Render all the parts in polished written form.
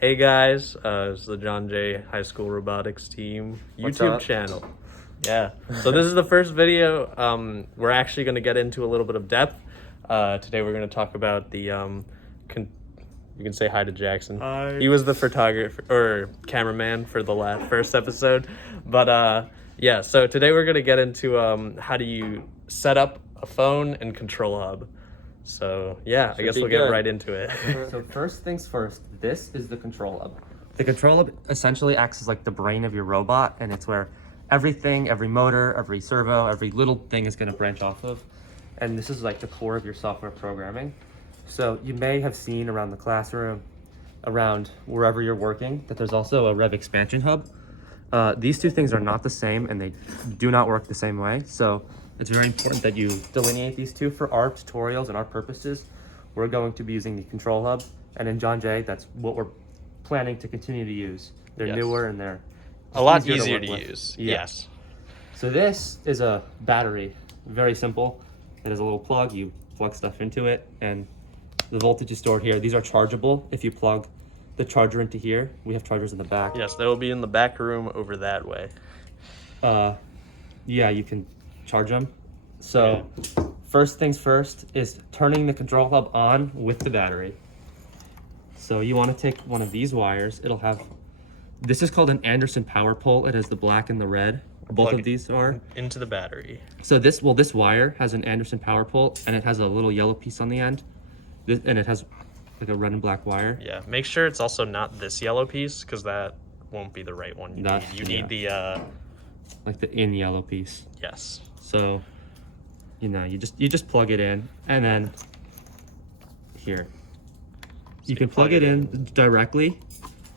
Hey guys, it's the John Jay High School Robotics Team What's YouTube up? channel. Yeah, so this is the first video. We're actually going to get into a little bit of depth. Today we're going to talk about the, you can say hi to Jackson. Hi. He was the photographer or cameraman for the first episode. But yeah, so today we're going to get into how do you set up a phone and control hub. So yeah, I guess be we'll get good. right into it. So first things first, this is the control hub. The control hub essentially acts as like the brain of your robot, and it's where everything, every motor, every servo, every little thing is going to branch off of. And this is like the core of your software programming. So you may have seen around the classroom, around wherever you're working, that there's also a Rev expansion hub. These two things are not the same, and they do not work the same way. So it's very important that you delineate these two. For our tutorials and our purposes, we're going to be using the control hub, and in John Jay, that's what we're planning to continue to use. They're Yes. newer and they're A lot easier easier work to with. use. Yeah. Yes. So this is a battery, very simple. It has a little plug, you plug stuff into it, and the voltage is stored here. These are chargeable. If you plug the charger into here, we have chargers in the back. Yes, they will be in the back room over that way. Yeah, you can charge them. So first things first is turning the control hub on with the battery. So you want to take one of these wires. It'll have, this is called an Anderson power pole. It has the black and the red. Both Plug of it these are. into the battery. So this wire has an Anderson power pole, and it has a little yellow piece on the end. And it has like a red and black wire. Yeah, make sure it's also not this yellow piece because that won't be the right one you That- need. You need the Like the in yellow piece. yes. So, you know, you just plug it in, and then here. You can plug it in directly,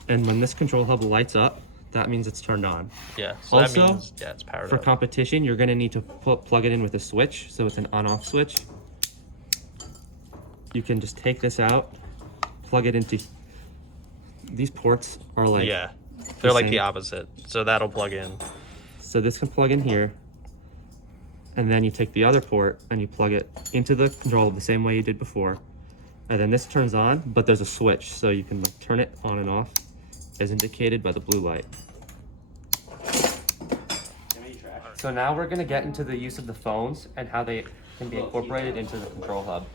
and when this control hub lights up, that means it's turned on. Yeah. So Also, that means it's powered For up. competition, you're gonna need to plug it in with a switch, so it's an on-off switch. You can just take this out, plug it into, these ports are like, Yeah. They're like same. the opposite. So that'll plug in. so this can plug in here, and then you take the other port and you plug it into the control the same way you did before. And then this turns on, but there's a switch, so you can like, turn it on and off as indicated by the blue light. So now we're gonna get into the use of the phones and how they can be incorporated into the control hub.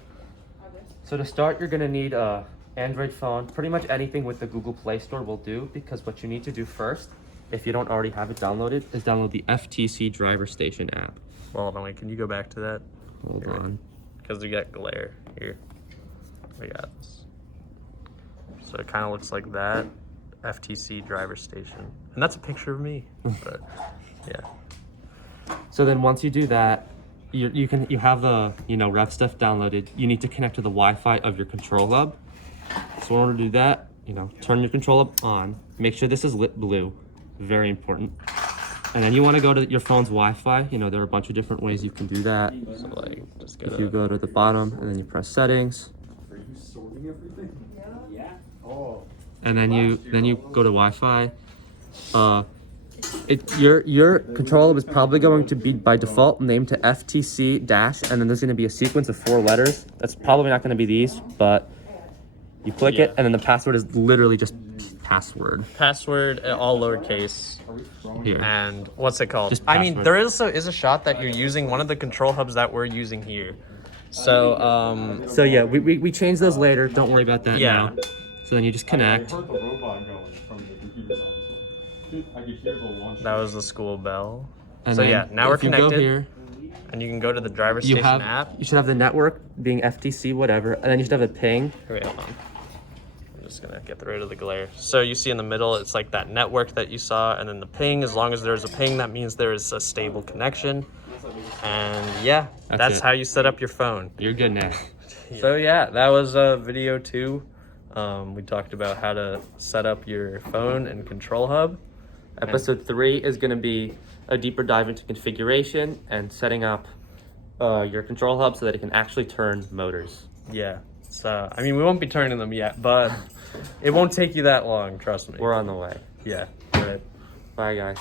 So to start, you're gonna need a Android phone. Pretty much anything with the Google Play Store will do, because what you need to do first, if you don't already have it downloaded, is download the FTC Driver Station app. Well, hold on, wait, can you go back to that? Hold on. Because we got glare here. We got this. So it kind of looks like that. FTC driver station. And that's a picture of me. But yeah. So then once you do that, you have the Rev stuff downloaded. You need to connect to the Wi-Fi of your control hub. So in order to do that, turn your control hub on. Make sure this is lit blue. Very important. And then you want to go to your phone's Wi-Fi. There are a bunch of different ways you can do that. So like just go If to you go to the bottom and then you press settings, Are you sorting everything? Yeah. Oh. and then you go to Wi-Fi. Your control hub is probably going to be by default named to FTC dash, and then there's going to be a sequence of 4 letters. That's probably not going to be these, but you click it, and then the password is literally just password password, all lowercase. here. And what's it called? Just I mean, password. there is a shot that you're using one of the control hubs that we're using here. So, So yeah, we change those later. Don't worry about that Yeah. now. So then you just connect. I heard the robot going from the computer science one. I could hear the launch. that was the school bell. And So then yeah, now we're if you go connected. here, And you can go to the driver you station app. should have the network being FTC whatever, and then you should have a ping. Wait, hold on. I'm just gonna get rid of the glare. So you see in the middle, it's like that network that you saw, and then the ping. As long as there's a ping, that means there is a stable connection. And yeah, that's it. how you set up your phone. You're good now. So yeah, that was video 2. We talked about how to set up your phone and control hub. Episode 3 is going to be a deeper dive into configuration and setting up your control hub so that it can actually turn motors. Yeah. So I mean, we won't be turning them yet, but it won't take you that long. Trust me. We're on the way. Yeah. Right. Bye, guys.